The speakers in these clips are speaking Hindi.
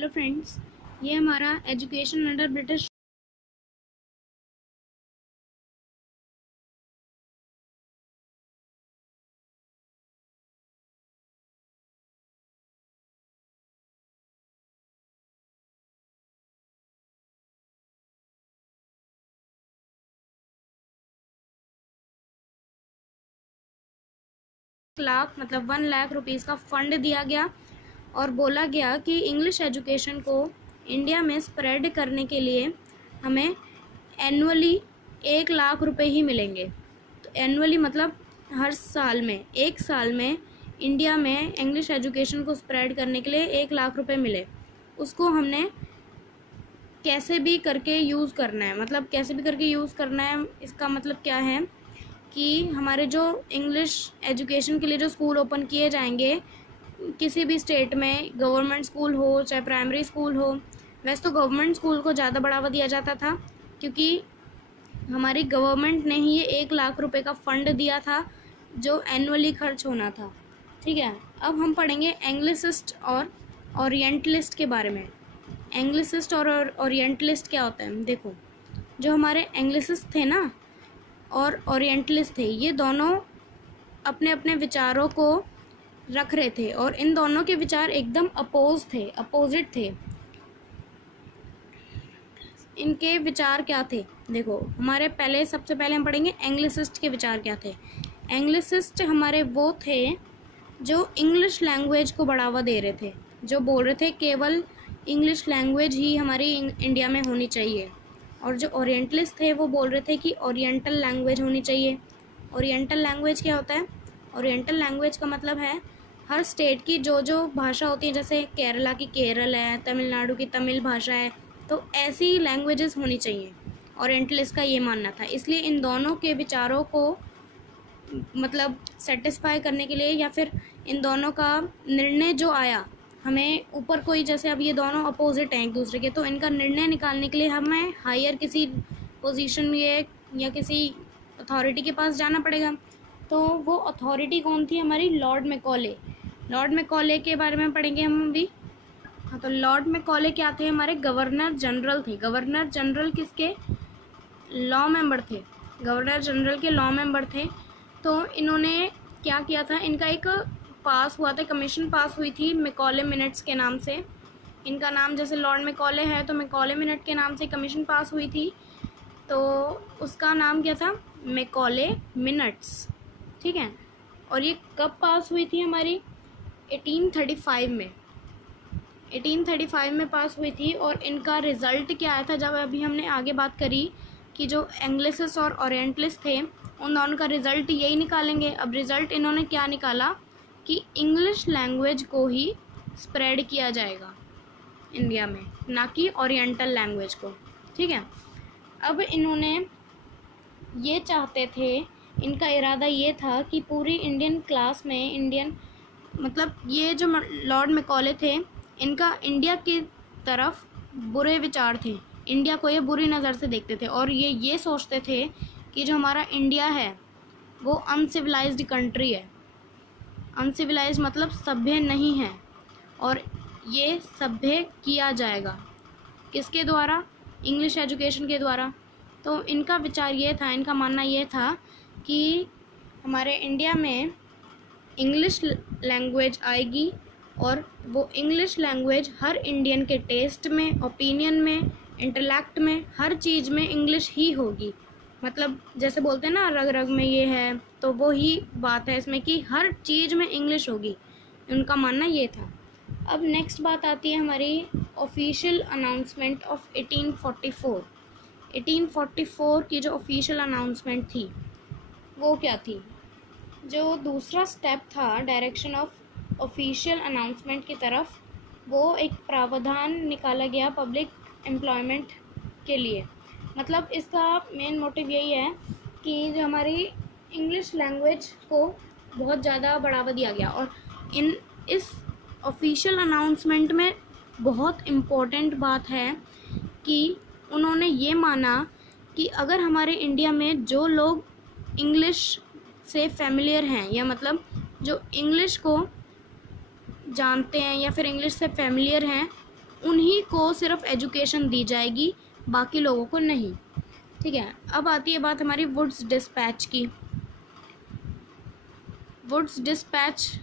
हेलो फ्रेंड्स, ये हमारा एजुकेशन अंडर ब्रिटिश लाख मतलब 1 लाख रुपीज़ का फंड दिया गया और बोला गया कि इंग्लिश एजुकेशन को इंडिया में स्प्रेड करने के लिए हमें एनुअली 1 लाख रुपए ही मिलेंगे। तो एनुअली मतलब हर साल में, एक साल में इंडिया में इंग्लिश एजुकेशन को स्प्रेड करने के लिए 1 लाख रुपए मिले। उसको हमने कैसे भी करके यूज़ करना है, मतलब कैसे भी करके यूज़ करना है। इसका मतलब क्या है कि हमारे जो इंग्लिश एजुकेशन के लिए जो स्कूल ओपन किए जाएंगे किसी भी स्टेट में, गवर्नमेंट स्कूल हो चाहे प्राइमरी स्कूल हो, वैसे तो गवर्नमेंट स्कूल को ज़्यादा बढ़ावा दिया जाता था क्योंकि हमारी गवर्नमेंट ने ही ये 1 लाख रुपए का फंड दिया था जो एनुअली खर्च होना था। ठीक है, अब हम पढ़ेंगे एंग्लिसिस्ट और ओरिएंटलिस्ट के बारे में। एंग्लिसिस्ट और ओरिएंटलिस्ट क्या होता है? देखो, जो हमारे एंग्लिसिस्ट थे ना और ओरिएंटलिस्ट थे, ये दोनों अपने अपने विचारों को रख रहे थे और इन दोनों के विचार एकदम अपोजिट थे। इनके विचार क्या थे? देखो, हमारे सबसे पहले हम पढ़ेंगे एंग्लिसिस्ट के विचार क्या थे। एंग्लिसिस्ट हमारे वो थे जो इंग्लिश लैंग्वेज को बढ़ावा दे रहे थे, जो बोल रहे थे केवल इंग्लिश लैंग्वेज ही हमारी इंडिया में होनी चाहिए। और जो ओरिएंटलिस्ट थे वो बोल रहे थे कि ओरिएंटल लैंग्वेज होनी चाहिए। ओरिएंटल लैंग्वेज क्या होता है? ओरिएंटल लैंग्वेज का मतलब है हर स्टेट की जो जो भाषा होती है, जैसे केरला की केरल है, तमिलनाडु की तमिल भाषा है, तो ऐसी लैंग्वेजेस होनी चाहिए। ओरिएंटलिस्ट का ये मानना था। इसलिए इन दोनों के विचारों को मतलब सेटिस्फाई करने के लिए, या फिर इन दोनों का निर्णय जो आया, हमें ऊपर कोई, जैसे अब ये दोनों अपोजिट हैं एक दूसरे के, तो इनका निर्णय निकालने के लिए हमें हायर किसी पोजीशन में या किसी अथॉरिटी के पास जाना पड़ेगा। तो वो अथॉरिटी कौन थी? हमारी लॉर्ड मैकॉले। लॉर्ड मैकॉले के बारे में पढ़ेंगे हम अभी। हाँ, तो लॉर्ड मैकॉले क्या थे? हमारे गवर्नर जनरल थे। गवर्नर जनरल किसके? लॉ मेंबर थे। गवर्नर जनरल के लॉ मेंबर थे। तो इन्होंने क्या किया था? इनका एक पास हुआ था, कमीशन पास हुई थी मैकॉले मिनट्स के नाम से। इनका नाम जैसे लॉर्ड मैकॉले है तो मैकॉले मिनट के नाम से कमीशन पास हुई थी, तो उसका नाम क्या था? Macaulay minutes. ठीक है, और ये कब पास हुई थी? हमारी 1835 में। 1835 में पास हुई थी। और इनका रिज़ल्ट क्या आया था? जब अभी हमने आगे बात करी कि जो एंग्लिसिस्ट और ओरिएंटलिस्ट थे उन दोनों का रिज़ल्ट यही निकालेंगे। अब रिज़ल्ट इन्होंने क्या निकाला कि इंग्लिश लैंग्वेज को ही स्प्रेड किया जाएगा इंडिया में, ना कि ओरिएंटल लैंग्वेज को। ठीक है, अब इन्होंने ये चाहते थे, इनका इरादा ये था कि पूरी इंडियन क्लास में मतलब ये जो लॉर्ड मैकॉले थे, इनका इंडिया की तरफ बुरे विचार थे। इंडिया को ये बुरी नज़र से देखते थे और ये सोचते थे कि जो हमारा इंडिया है वो अनसिविलाइज्ड कंट्री है। अनसिविलाइज्ड मतलब सभ्य नहीं है, और ये सभ्य किया जाएगा किसके द्वारा? इंग्लिश एजुकेशन के द्वारा। तो इनका विचार ये था, इनका मानना ये था कि हमारे इंडिया में इंग्लिश लैंग्वेज आएगी और वो इंग्लिश लैंग्वेज हर इंडियन के टेस्ट में, ओपिनियन में, इंटेलेक्ट में, हर चीज़ में इंग्लिश ही होगी। मतलब जैसे बोलते हैं ना, रग रग में ये है, तो वो ही बात है इसमें कि हर चीज़ में इंग्लिश होगी। उनका मानना ये था। अब नेक्स्ट बात आती है हमारी ऑफिशियल अनाउंसमेंट ऑफ 1844। 1844 की जो ऑफिशियल अनाउंसमेंट थी वो क्या थी? जो दूसरा स्टेप था डायरेक्शन ऑफ ऑफिशियल अनाउंसमेंट की तरफ, वो एक प्रावधान निकाला गया पब्लिक एम्प्लॉयमेंट के लिए। मतलब इसका मेन मोटिव यही है कि जो हमारी इंग्लिश लैंग्वेज को बहुत ज़्यादा बढ़ावा दिया गया। और इस ऑफिशियल अनाउंसमेंट में बहुत इम्पोर्टेंट बात है कि उन्होंने ये माना कि अगर हमारे इंडिया में जो लोग इंग्लिश से फैमिलियर हैं, या मतलब जो इंग्लिश को जानते हैं या फिर इंग्लिश से फैमिलियर हैं, उन्हीं को सिर्फ एजुकेशन दी जाएगी, बाकी लोगों को नहीं। ठीक है, अब आती है बात हमारी वुड्स डिस्पैच की। वुड्स डिस्पैच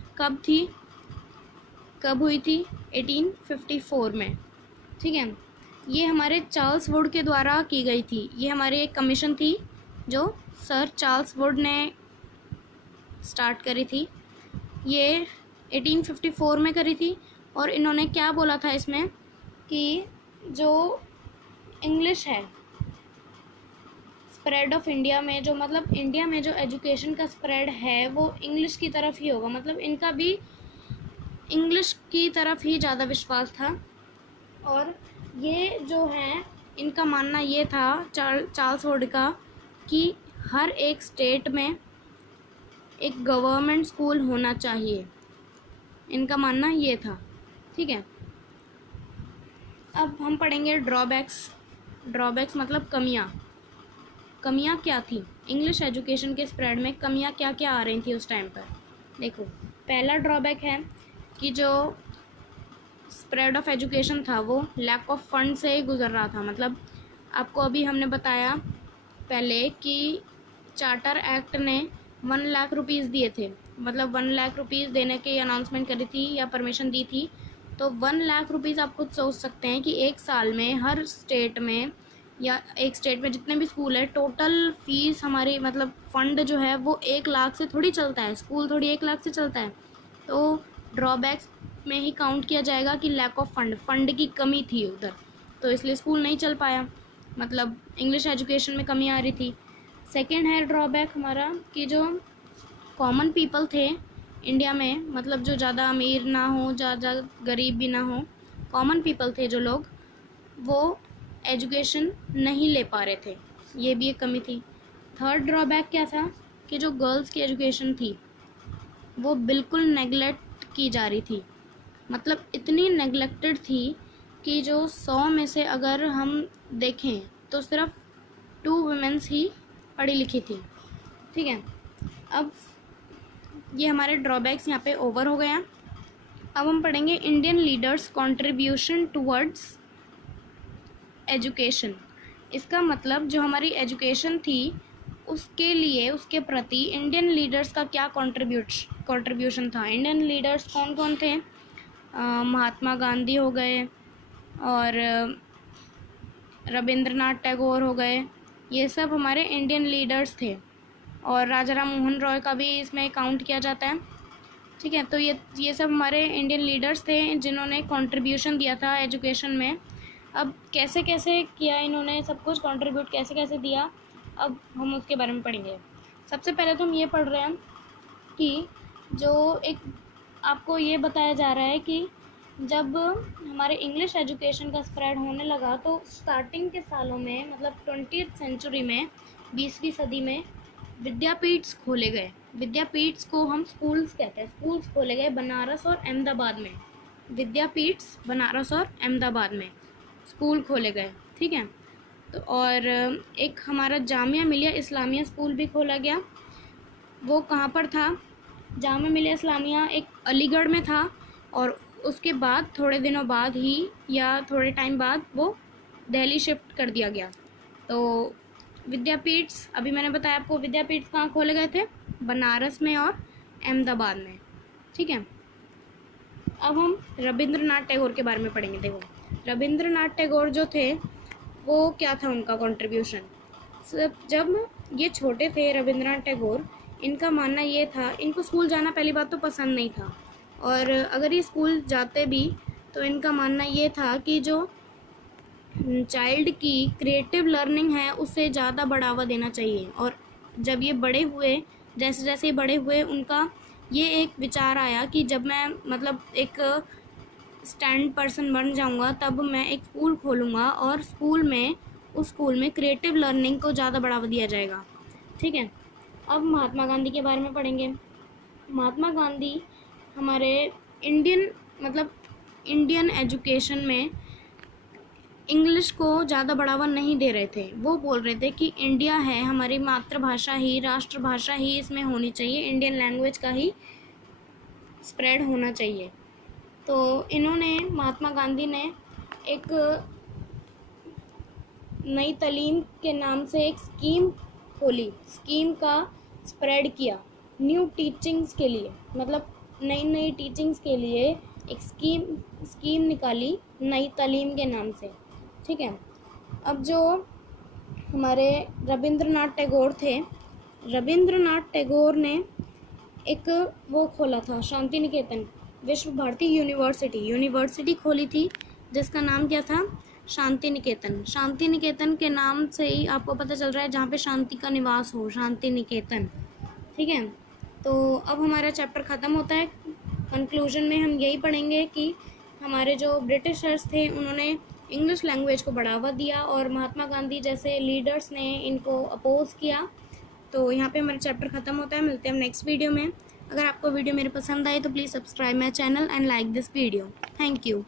कब हुई थी? 1854 में। ठीक है, ये हमारे चार्ल्स वुड के द्वारा की गई थी। ये हमारी एक कमीशन थी जो सर चार्ल्स वुड ने स्टार्ट करी थी। ये 1854 में करी थी। और इन्होंने क्या बोला था इसमें कि जो इंग्लिश है, स्प्रेड ऑफ इंडिया में, जो मतलब इंडिया में जो एजुकेशन का स्प्रेड है वो इंग्लिश की तरफ ही होगा। मतलब इनका भी इंग्लिश की तरफ ही ज़्यादा विश्वास था। और ये जो है इनका मानना ये था चार्ल्स वुड का कि हर एक स्टेट में एक गवर्नमेंट स्कूल होना चाहिए। इनका मानना ये था। ठीक है, अब हम पढ़ेंगे ड्रॉबैक्स मतलब कमियां क्या थी इंग्लिश एजुकेशन के स्प्रेड में। कमियां क्या क्या आ रही थी उस टाइम पर? देखो, पहला ड्रॉबैक है कि जो स्प्रेड ऑफ एजुकेशन था वो लैक ऑफ फंड से ही गुजर रहा था। मतलब आपको अभी हमने बताया पहले कि चार्टर एक्ट ने 1 लाख रुपीज़ दिए थे। मतलब 1 लाख रुपीज़ देने की अनाउंसमेंट करी थी या परमिशन दी थी। तो 1 लाख रुपीज़ आप खुद सोच सकते हैं कि एक साल में हर स्टेट में या एक स्टेट में जितने भी स्कूल है, टोटल फीस हमारी मतलब फ़ंड जो है वो 1 लाख से थोड़ी चलता है। स्कूल थोड़ी 1 लाख से चलता है। तो ड्रॉबैक्स में ही काउंट किया जाएगा कि लैक ऑफ फंड की कमी थी उधर, तो इसलिए स्कूल नहीं चल पाया। मतलब इंग्लिश एजुकेशन में कमी आ रही थी। सेकंड है ड्रॉबैक हमारा कि जो कॉमन पीपल थे इंडिया में, मतलब जो ज़्यादा अमीर ना हो, ज़्यादा गरीब भी ना हो, कॉमन पीपल थे जो लोग, वो एजुकेशन नहीं ले पा रहे थे। ये भी एक कमी थी। थर्ड ड्रॉबैक क्या था कि जो गर्ल्स की एजुकेशन थी वो बिल्कुल नेगलेक्ट की जा रही थी। मतलब इतनी नेगलेक्टेड थी कि जो 100 में से अगर हम देखें तो सिर्फ 2 वुमेन्स ही पढ़ी लिखी थी। ठीक है, अब ये हमारे ड्रॉबैक्स यहाँ पे ओवर हो गए हैं। अब हम पढ़ेंगे Indian leaders contribution towards education. इसका मतलब जो हमारी एजुकेशन थी उसके लिए, उसके प्रति इंडियन लीडर्स का क्या कंट्रीब्यूशन था। इंडियन लीडर्स कौन कौन थे? महात्मा गांधी हो गए और रविंद्रनाथ टैगोर हो गए। ये सब हमारे इंडियन लीडर्स थे। और राजा राम मोहन रॉय का भी इसमें काउंट किया जाता है। ठीक है, तो ये सब हमारे इंडियन लीडर्स थे जिन्होंने कंट्रीब्यूशन दिया था एजुकेशन में। अब कैसे कैसे किया इन्होंने सब कुछ कंट्रीब्यूट, कैसे कैसे दिया, अब हम उसके बारे में पढ़ेंगे। सबसे पहले तो हम ये पढ़ रहे हैं कि जो एक आपको ये बताया जा रहा है कि जब हमारे इंग्लिश एजुकेशन का स्प्रेड होने लगा तो स्टार्टिंग के सालों में, मतलब 20th सेंचुरी में, 20वीं सदी में विद्यापीठ खोले गए। विद्यापीठ को हम स्कूल्स कहते हैं। स्कूल्स खोले गए बनारस और अहमदाबाद में। विद्यापीठ बनारस और अहमदाबाद में स्कूल खोले गए। ठीक है, तो और एक हमारा जामिया मिलिया इस्लामिया स्कूल भी खोला गया। वो कहाँ पर था? जामिया मिलिया इस्लामिया एक अलीगढ़ में था। और उसके बाद थोड़े दिनों बाद ही या थोड़े टाइम बाद वो दिल्ली शिफ्ट कर दिया गया। तो विद्यापीठ, अभी मैंने बताया आपको, विद्यापीठ कहाँ खोले गए थे? बनारस में और अहमदाबाद में। ठीक है, अब हम रविंद्रनाथ टैगोर के बारे में पढ़ेंगे। देखो, रविंद्रनाथ टैगोर जो थे वो क्या था उनका कंट्रीब्यूशन। जब ये छोटे थे रविंद्रनाथ टैगोर, इनका मानना ये था, इनको स्कूल जाना पहली बात तो पसंद नहीं था। और अगर ये स्कूल जाते भी तो इनका मानना ये था कि जो चाइल्ड की क्रिएटिव लर्निंग है उसे ज़्यादा बढ़ावा देना चाहिए। और जब ये बड़े हुए, जैसे जैसे बड़े हुए, उनका ये एक विचार आया कि जब मैं मतलब एक स्टैंड पर्सन बन जाऊंगा तब मैं एक स्कूल खोलूंगा और उस स्कूल में क्रिएटिव लर्निंग को ज़्यादा बढ़ावा दिया जाएगा। ठीक है, अब महात्मा गांधी के बारे में पढ़ेंगे। महात्मा गांधी हमारे इंडियन एजुकेशन में इंग्लिश को ज़्यादा बढ़ावा नहीं दे रहे थे। वो बोल रहे थे कि इंडिया है, हमारी मातृभाषा ही, राष्ट्रभाषा ही इसमें होनी चाहिए, इंडियन लैंग्वेज का ही स्प्रेड होना चाहिए। तो महात्मा गांधी ने एक नई तालीम के नाम से एक स्कीम खोली, स्कीम का स्प्रेड किया न्यू टीचिंग्स के लिए, मतलब नई नई टीचिंग्स के लिए एक स्कीम निकाली नई तालीम के नाम से। ठीक है। अब जो हमारे रविंद्रनाथ टैगोर थे, रविंद्रनाथ टैगोर ने एक वो खोला था शांति निकेतन, विश्व भारती यूनिवर्सिटी खोली थी, जिसका नाम क्या था, शांति निकेतन। शांति निकेतन के नाम से ही आपको पता चल रहा है जहाँ पे शांति का निवास हो, शांति निकेतन। ठीक है। तो अब हमारा चैप्टर ख़त्म होता है। कंक्लूजन में हम यही पढ़ेंगे कि हमारे जो ब्रिटिशर्स थे उन्होंने इंग्लिश लैंग्वेज को बढ़ावा दिया और महात्मा गांधी जैसे लीडर्स ने इनको अपोज किया। तो यहाँ पे हमारा चैप्टर ख़त्म होता है। मिलते हैं हम नेक्स्ट वीडियो में। अगर आपको वीडियो मेरे पसंद आए तो please subscribe my channel and like this video. Thank you.